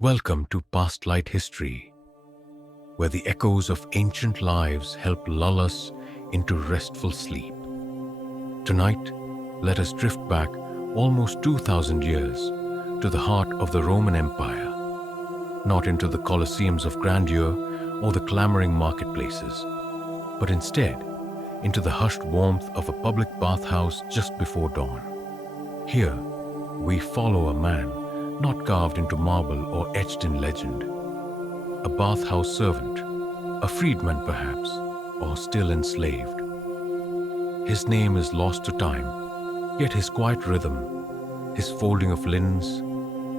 Welcome to Past Light History, where the echoes of ancient lives help lull us into restful sleep. Tonight, let us drift back almost 2,000 years to the heart of the Roman Empire, not into the colosseums of grandeur or the clamoring marketplaces, but instead into the hushed warmth of a public bathhouse just before dawn. Here, we follow a man not carved into marble or etched in legend, a bathhouse servant, a freedman perhaps, or still enslaved. His name is lost to time, yet his quiet rhythm, his folding of linens,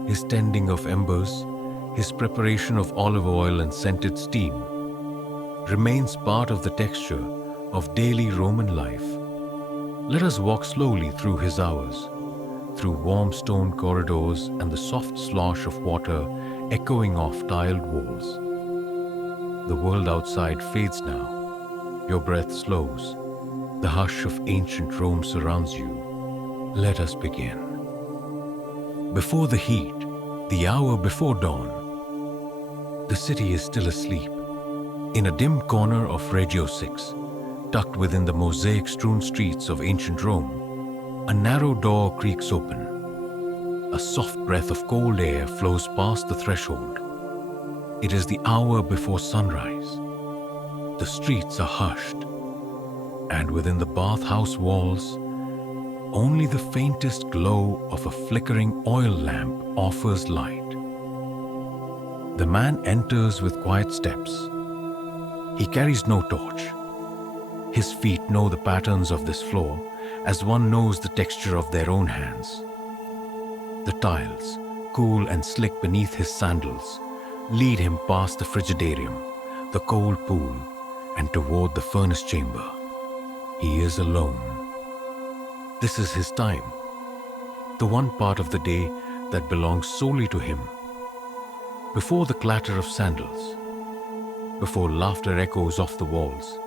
his tending of embers, his preparation of olive oil and scented steam, remains part of the texture of daily Roman life. Let us walk slowly through his hours, through warm stone corridors and the soft slosh of water echoing off tiled walls. The world outside fades now. Your breath slows. The hush of ancient Rome surrounds you. Let us begin. Before the heat, the hour before dawn, the city is still asleep. In a dim corner of Reggio 6, tucked within the mosaic-strewn streets of ancient Rome, a narrow door creaks open. A soft breath of cold air flows past the threshold. It is the hour before sunrise. The streets are hushed, and within the bathhouse walls, only the faintest glow of a flickering oil lamp offers light. The man enters with quiet steps. He carries no torch. His feet know the patterns of this floor as one knows the texture of their own hands. The tiles, cool and slick beneath his sandals, lead him past the frigidarium, the cold pool, and toward the furnace chamber. He is alone. This is his time, the one part of the day that belongs solely to him. Before the clatter of sandals, before laughter echoes off the walls,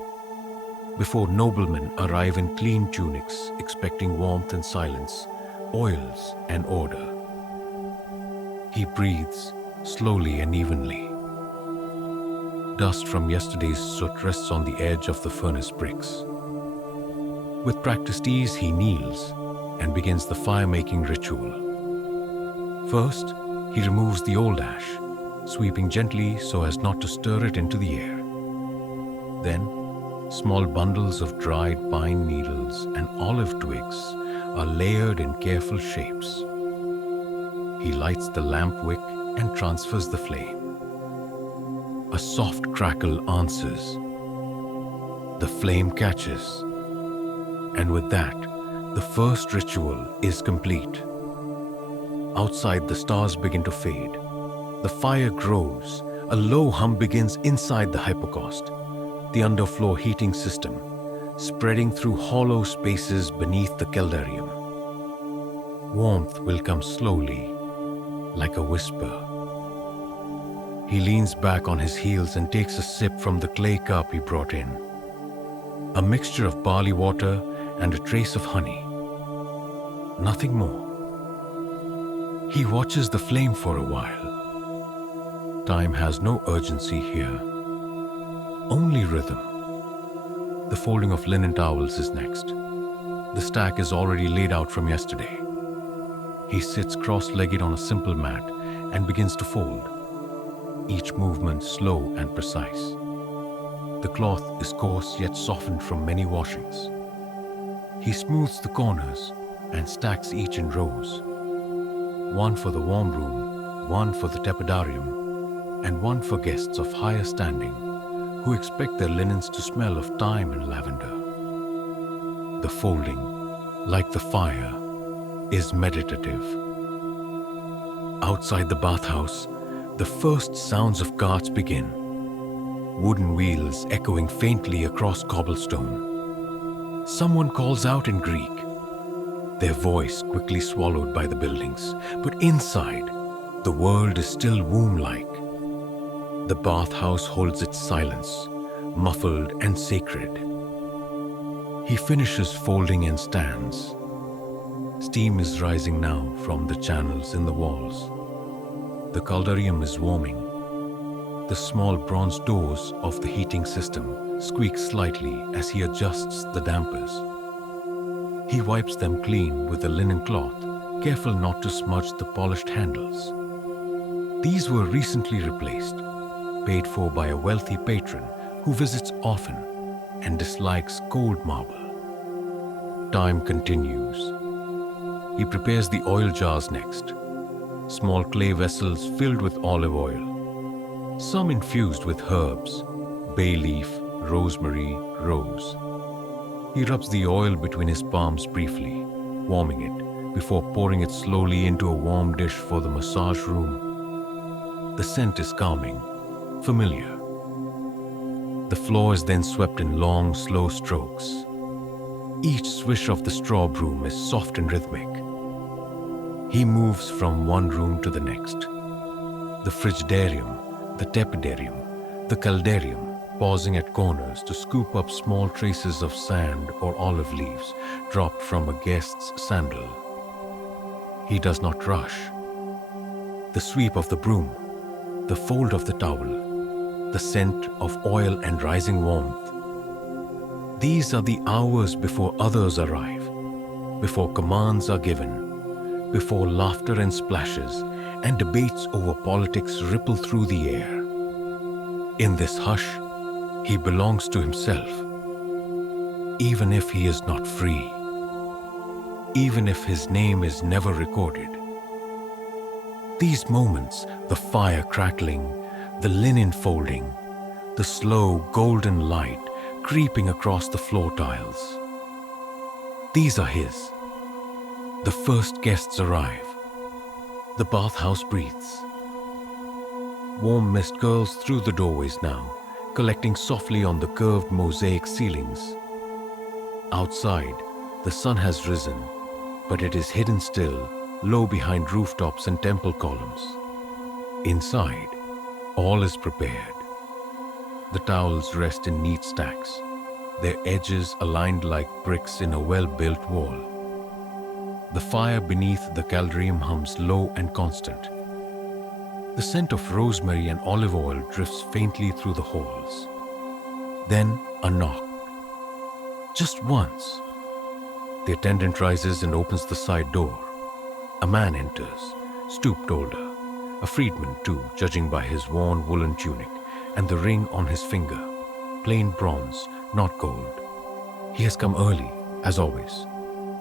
before noblemen arrive in clean tunics, expecting warmth and silence, oils and order. He breathes slowly and evenly. Dust from yesterday's soot rests on the edge of the furnace bricks. With practiced ease, he kneels and begins the fire-making ritual. First, he removes the old ash, sweeping gently so as not to stir it into the air. Then, small bundles of dried pine needles and olive twigs are layered in careful shapes. He lights the lamp wick and transfers the flame. A soft crackle answers. The flame catches. And with that, the first ritual is complete. Outside, the stars begin to fade. The fire grows. A low hum begins inside the hypocaust, the underfloor heating system, spreading through hollow spaces beneath the caldarium. Warmth will come slowly, like a whisper. He leans back on his heels and takes a sip from the clay cup he brought in. A mixture of barley water and a trace of honey. Nothing more. He watches the flame for a while. Time has no urgency here. Only rhythm. The folding of linen towels is next. The stack is already laid out from yesterday. He sits cross-legged on a simple mat and begins to fold, each movement slow and precise. The cloth is coarse yet softened from many washings. He smooths the corners and stacks each in rows. One for the warm room, one for the tepidarium, and one for guests of higher standing who expect their linens to smell of thyme and lavender. The folding, like the fire, is meditative. Outside the bathhouse, the first sounds of carts begin, wooden wheels echoing faintly across cobblestone. Someone calls out in Greek, their voice quickly swallowed by the buildings, but inside, the world is still womb-like. The bathhouse holds its silence, muffled and sacred. He finishes folding and stands. Steam is rising now from the channels in the walls. The caldarium is warming. The small bronze doors of the heating system squeak slightly as he adjusts the dampers. He wipes them clean with a linen cloth, careful not to smudge the polished handles. These were recently replaced, paid for by a wealthy patron who visits often and dislikes cold marble. Time continues. He prepares the oil jars next, small clay vessels filled with olive oil, some infused with herbs, bay leaf, rosemary, rose. He rubs the oil between his palms briefly, warming it before pouring it slowly into a warm dish for the massage room. The scent is calming, familiar. The floor is then swept in long, slow strokes. Each swish of the straw broom is soft and rhythmic. He moves from one room to the next. The frigidarium, the tepidarium, the caldarium, pausing at corners to scoop up small traces of sand or olive leaves dropped from a guest's sandal. He does not rush. The sweep of the broom, the fold of the towel, the scent of oil and rising warmth. These are the hours before others arrive, before commands are given, before laughter and splashes and debates over politics ripple through the air. In this hush, he belongs to himself, even if he is not free, even if his name is never recorded. These moments, the fire crackling, the linen folding, the slow golden light creeping across the floor tiles. These are his. The first guests arrive. The bathhouse breathes. Warm mist curls through the doorways now, collecting softly on the curved mosaic ceilings. Outside, the sun has risen, but it is hidden still, low behind rooftops and temple columns. Inside, all is prepared. The towels rest in neat stacks, their edges aligned like bricks in a well-built wall. The fire beneath the caldarium hums low and constant. The scent of rosemary and olive oil drifts faintly through the halls. Then a knock. Just once. The attendant rises and opens the side door. A man enters, stooped older, a freedman too, judging by his worn woolen tunic and the ring on his finger, plain bronze, not gold. He has come early, as always.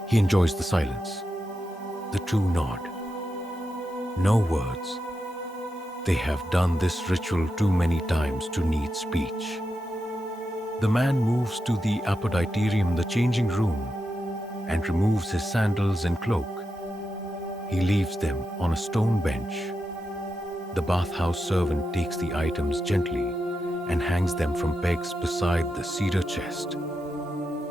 He enjoys the silence. The two nod. No words. They have done this ritual too many times to need speech. The man moves to the apoditerium, the changing room, and removes his sandals and cloak. He leaves them on a stone bench. The bathhouse servant takes the items gently and hangs them from pegs beside the cedar chest.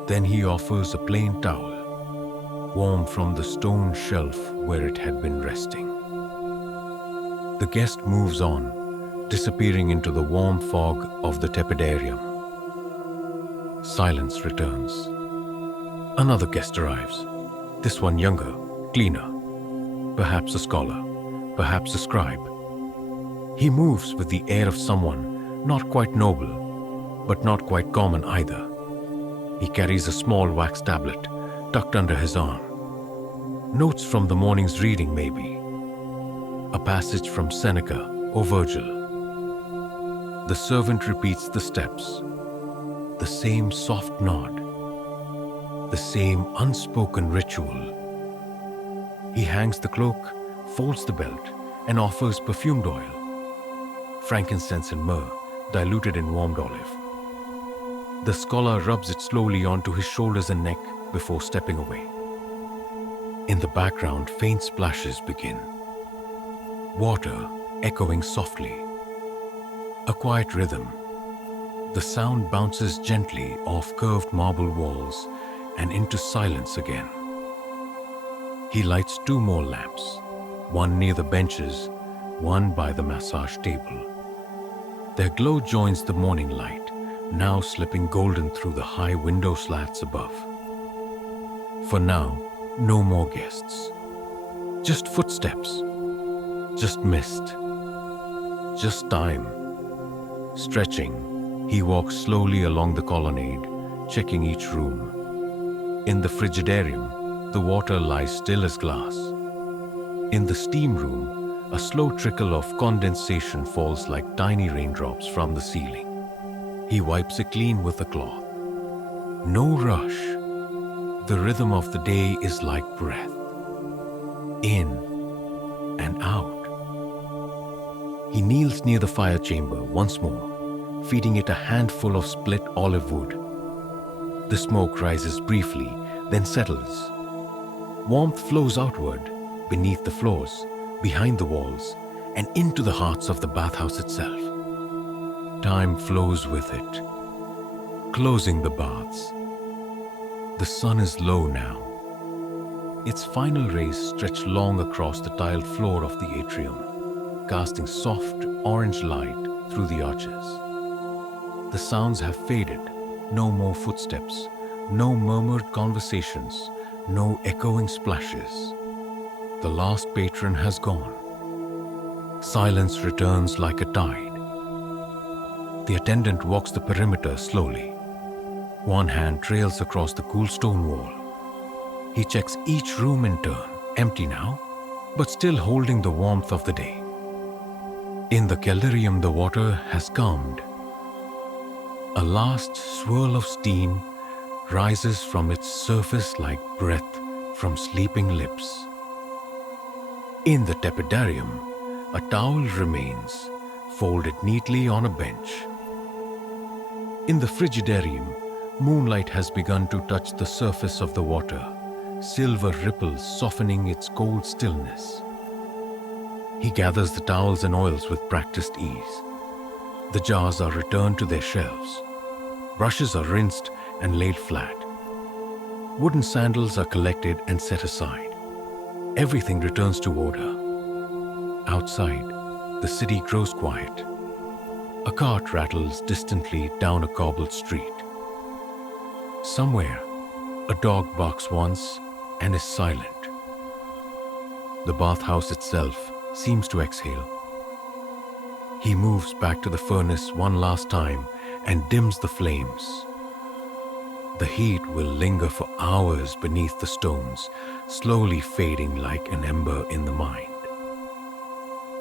Then he offers a plain towel, warm from the stone shelf where it had been resting. The guest moves on, disappearing into the warm fog of the tepidarium. Silence returns. Another guest arrives, this one younger, cleaner, perhaps a scholar, perhaps a scribe. He moves with the air of someone not quite noble, but not quite common either. He carries a small wax tablet tucked under his arm. Notes from the morning's reading, maybe. A passage from Seneca or Virgil. The servant repeats the steps. The same soft nod. The same unspoken ritual. He hangs the cloak, folds the belt, and offers perfumed oil. Frankincense and myrrh, diluted in warmed olive. The scholar rubs it slowly onto his shoulders and neck before stepping away. In the background, faint splashes begin. Water echoing softly. A quiet rhythm. The sound bounces gently off curved marble walls and into silence again. He lights two more lamps, one near the benches, one by the massage table. Their glow joins the morning light, now slipping golden through the high window slats above. For now, no more guests. Just footsteps. Just mist. just time. Stretching, he walks slowly along the colonnade, checking each room. In the frigidarium, the water lies still as glass. In the steam room, a slow trickle of condensation falls like tiny raindrops from the ceiling. He wipes it clean with a cloth. No rush. The rhythm of the day is like breath. In and out. He kneels near the fire chamber once more, feeding it a handful of split olive wood. The smoke rises briefly, then settles. Warmth flows outward, beneath the floors, behind the walls, and into the hearts of the bathhouse itself. Time flows with it, closing the baths. The sun is low now. Its final rays stretch long across the tiled floor of the atrium, casting soft orange light through the arches. The sounds have faded. No more footsteps, no murmured conversations, no echoing splashes. The last patron has gone. Silence returns like a tide. The attendant walks the perimeter slowly. One hand trails across the cool stone wall. He checks each room in turn, empty now, but still holding the warmth of the day. In the Keldarium, the water has calmed. A last swirl of steam rises from its surface like breath from sleeping lips. In the Tepidarium, a towel remains, folded neatly on a bench. In the Frigidarium, moonlight has begun to touch the surface of the water, silver ripples softening its cold stillness. He gathers the towels and oils with practiced ease. The jars are returned to their shelves. Brushes are rinsed and laid flat. Wooden sandals are collected and set aside. Everything returns to order. Outside, the city grows quiet. A cart rattles distantly down a cobbled street. Somewhere, a dog barks once and is silent. The bathhouse itself seems to exhale. He moves back to the furnace one last time and dims the flames. The heat will linger for hours beneath the stones, slowly fading like an ember in the mind.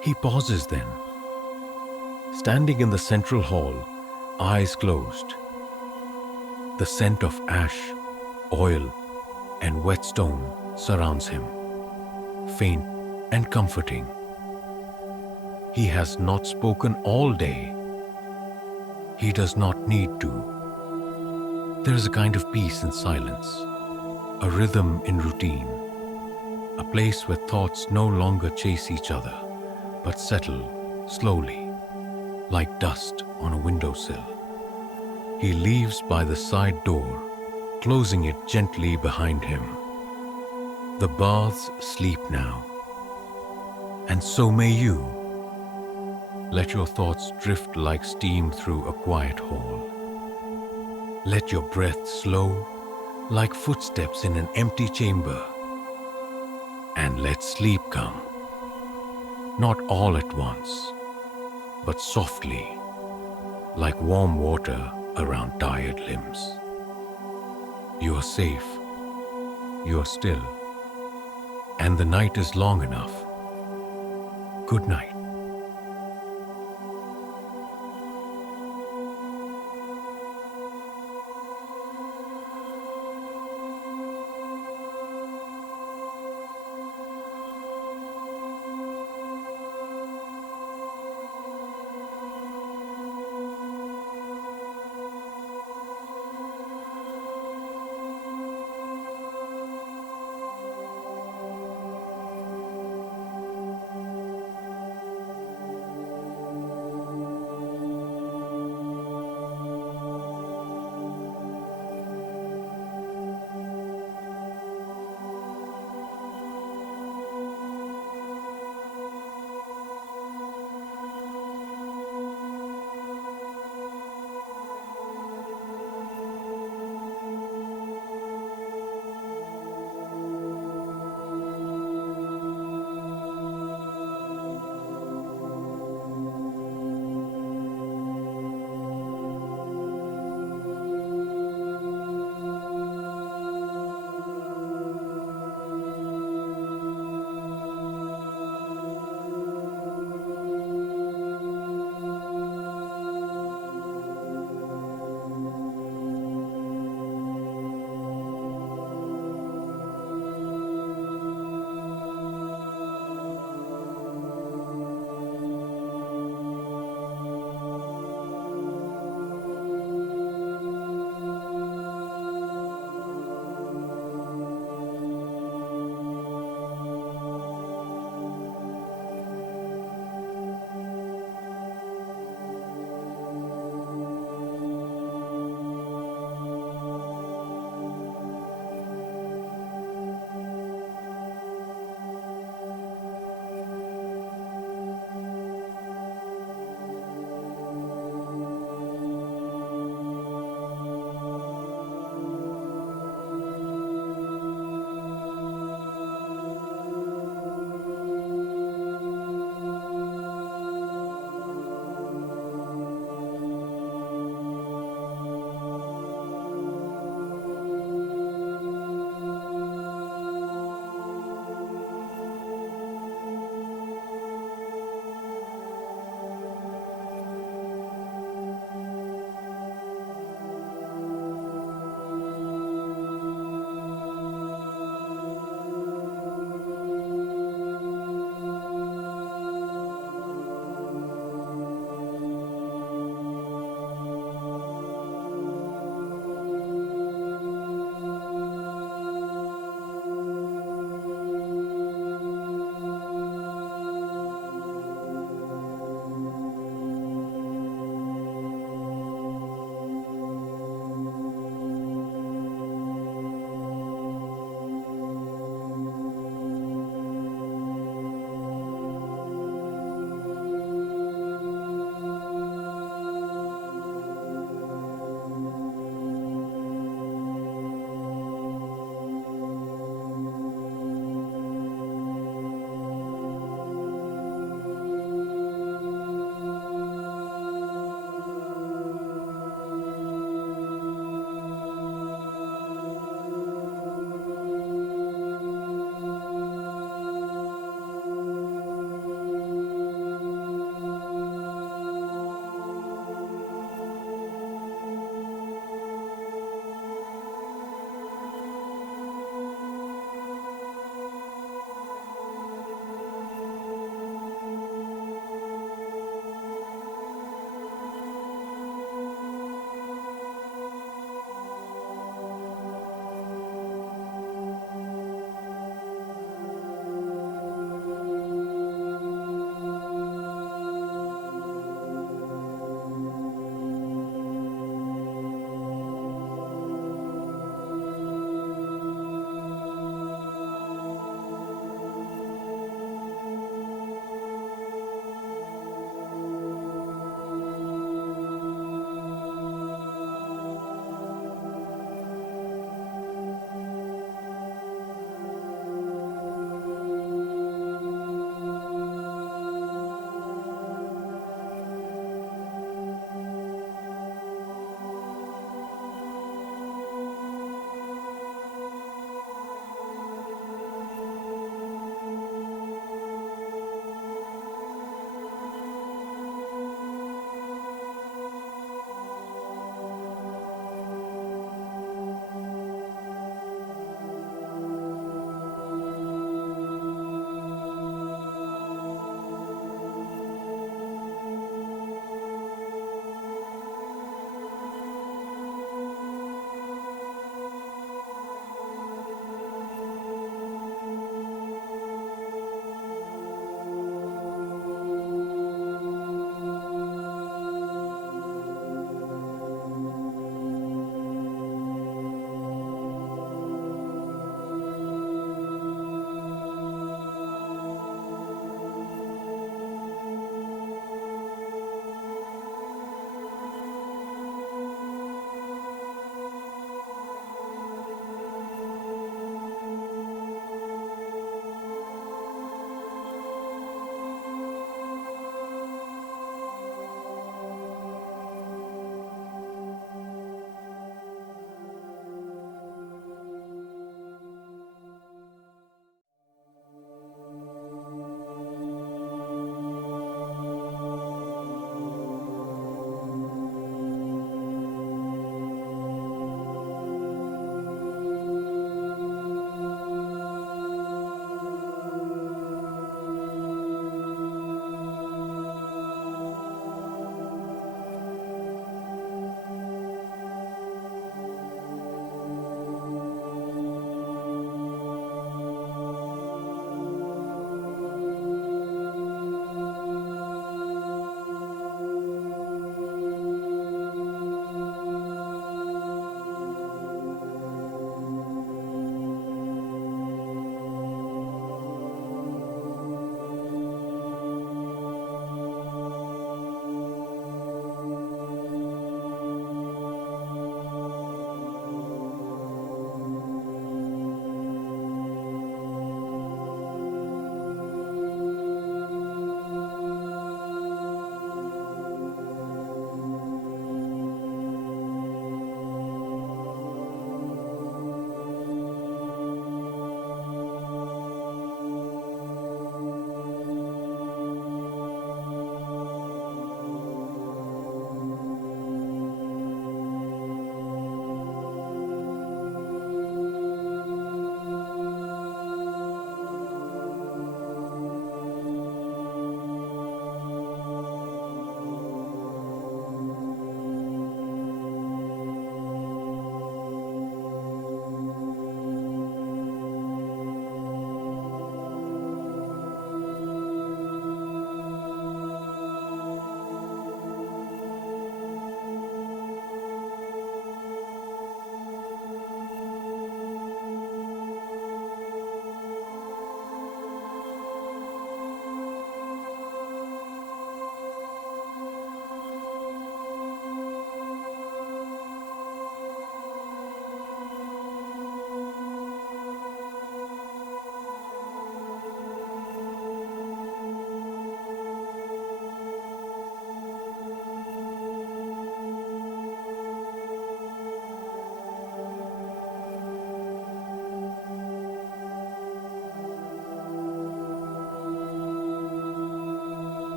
He pauses then. Standing in the central hall, eyes closed. The scent of ash, oil, and wet stone surrounds him, faint and comforting. He has not spoken all day. He does not need to. There is a kind of peace in silence, a rhythm in routine, a place where thoughts no longer chase each other, but settle slowly, like dust on a windowsill. He leaves by the side door, closing it gently behind him. The baths sleep now, and so may you. Let your thoughts drift like steam through a quiet hall. Let your breath slow like footsteps in an empty chamber. And let sleep come, not all at once, but softly, like warm water around tired limbs. You are safe, you are still, and the night is long enough. Good night.